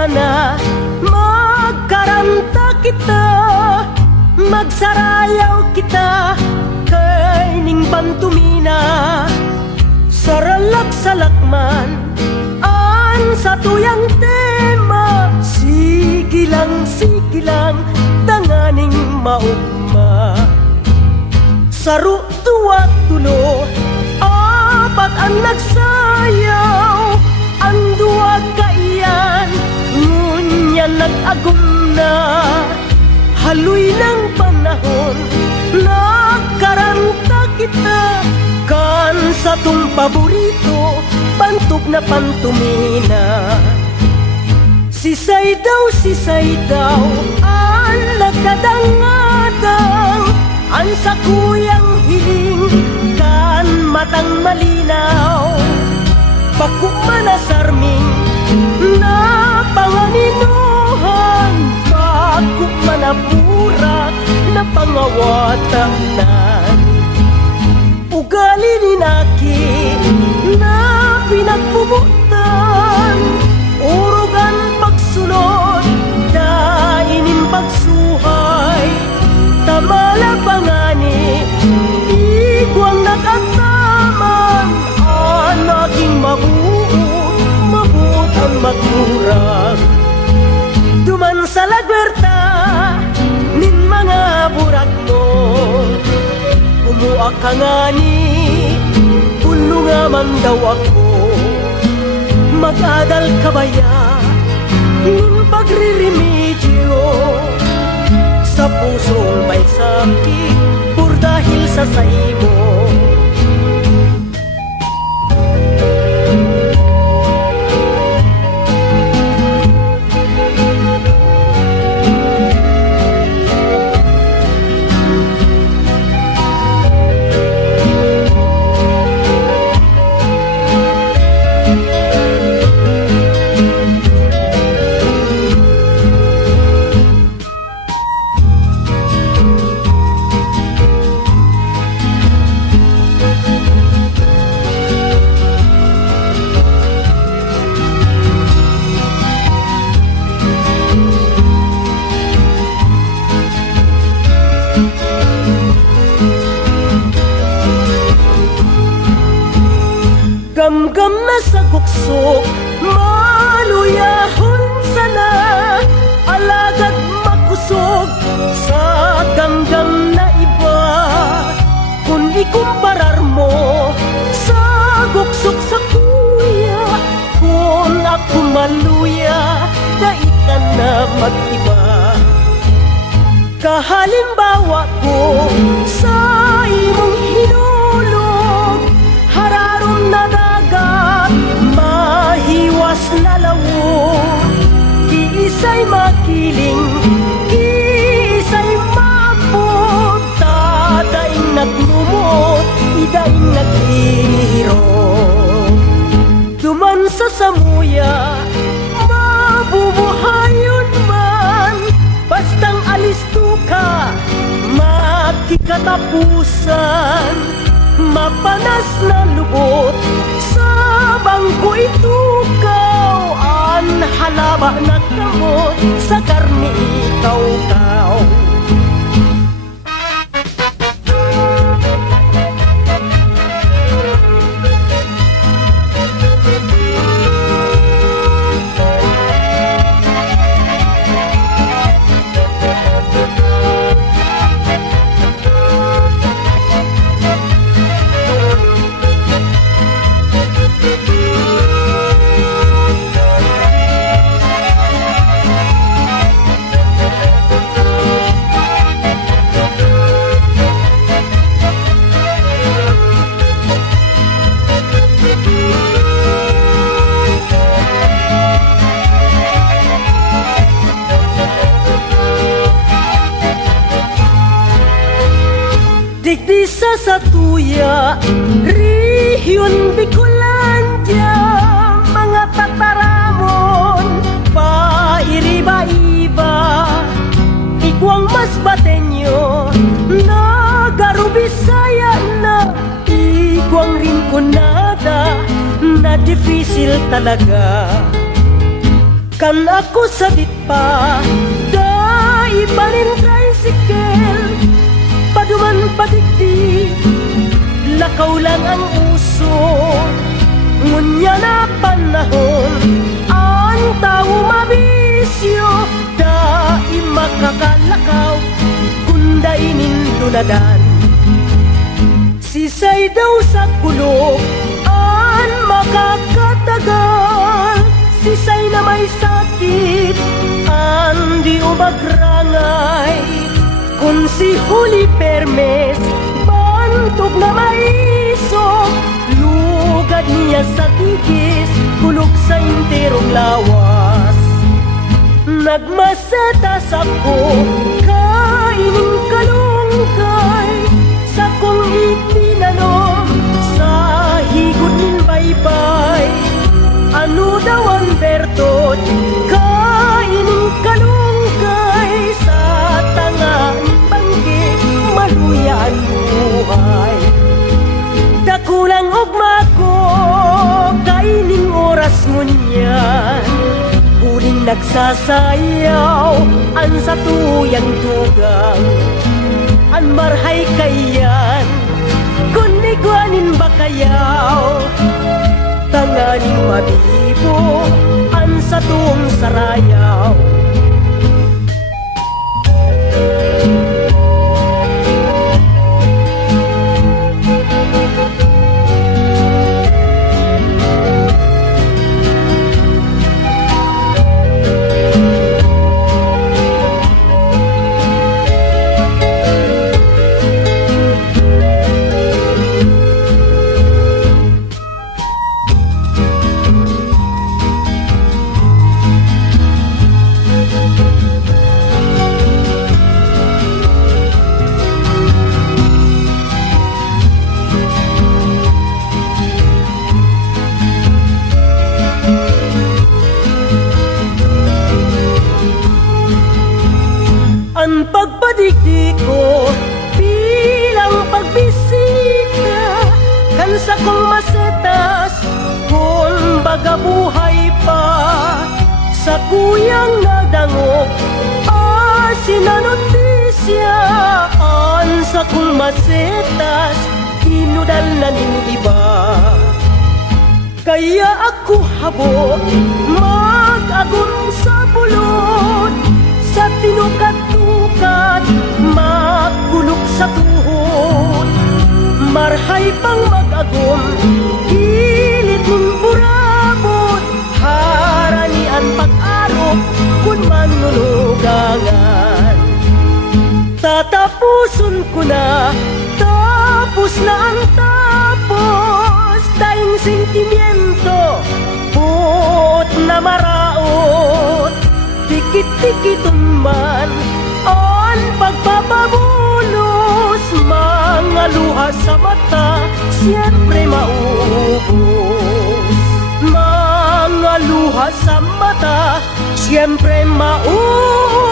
sana magkaranta kita, magsarayaw kita kay ning pantumina. Saralak salakman an sa tuyang tema, sige lang danganing maugma. Saro tuwa tulo apat ang nagsayaw, ang duwag kaiyan ngunyan nag-agum na. Haloy ng panahon nagkaranta kita kan sa tung paborito bantog na pantumina. Sisay daw ang nagkadangadang an sa kuyang hiling kan matang malinaw. Baku manasarming na panganinuhan, baku manapurak na pangawatanan. Ugali ni Naki na pinagbubutan, urugan pagsunod na inim pagsuhay. Tamala pangani igwang nakataman, ang aking mabuot ang magmurag. Duman sa lagwerta nin mga burak mo, umuak ka nga ni puno nga man daw ako. Mag-adal ka baya nin pagriremedyo sa pusong may sakit pur dahil sa saimo. Gamgam na sa guksok, maluyahon sana, alagad makusog sa gamgam na iba. Kung ikumparar mo sa guksok sa kuya, kung ako maluya, dai ka na mag-iba. Kahalimbawa ko sa imong hinulog, hararom na dagat, mahiwas na lawon. Iisa'y makiling, iisa'y mapot, tadaing naglumot, idaing naghihirot. Duman sa samuya, mabubuhayon man, bastang alisto ka, makikatapusan. Mapanas na lubot sa bangko itukaw, an halaba na kamot sa karni ikaw-kaw. Digdisa sa tuya, Rehiyon Bicolandia, mga tataramon, pairiba-iba. Igwang mas batenyo, nagarubisaya na, igwang rinconada, na difícil talaga. Kan ako sabit pa, dai panin tricycle, paduman padigdi, lakaw lang ang uso. Ngunya na panahon, ang tao mabisyo, dai makakalakaw, kunda ininduladan. Sisay daw sa kulog, an makakatagal, sisay na may sakit, an di umagrangay. Kung si Huli Permes, bantog na maiso, lugad niya sa tigis, kulog sa interong lawas. Nagmasetas ako, kaining kalunggay, sa kong itinanom, sa higod nin baybay. Ano daw ang bertot, kaining kalunggay, sa tanga ni banggi, maluya ang buhay. Dakulang ugma ko, kaining oras mo niyan, huling nagsasayaw, an sa tuyang tugang, an marhay kayan, kunigwanin bakayaw, tanganing mabibo, an sa tuong sarayaw. Ang pagpadigdi ko bilang pagbisita, kan sa kong masetas, kung baga buhay pa, sa kuyang nadangog, sinanotisya, an sa kong masetas, inudal na ning iba. Kaya ako habo, mag-agon sa bulod, sa tinukat-tukat, magkulog sa tuhod. Marhay pang mag-agom, hilit ning burabot, haranian pag-arok, kun manulugangan. Tatapuson ko na, tapos na ang tapos, daing sentimiento, buot na maraot. Tikit-tikiton man ang pagpapabulos, mga luha sa mata, siyempre maubos. Mga luha sa mata, siyempre maubos.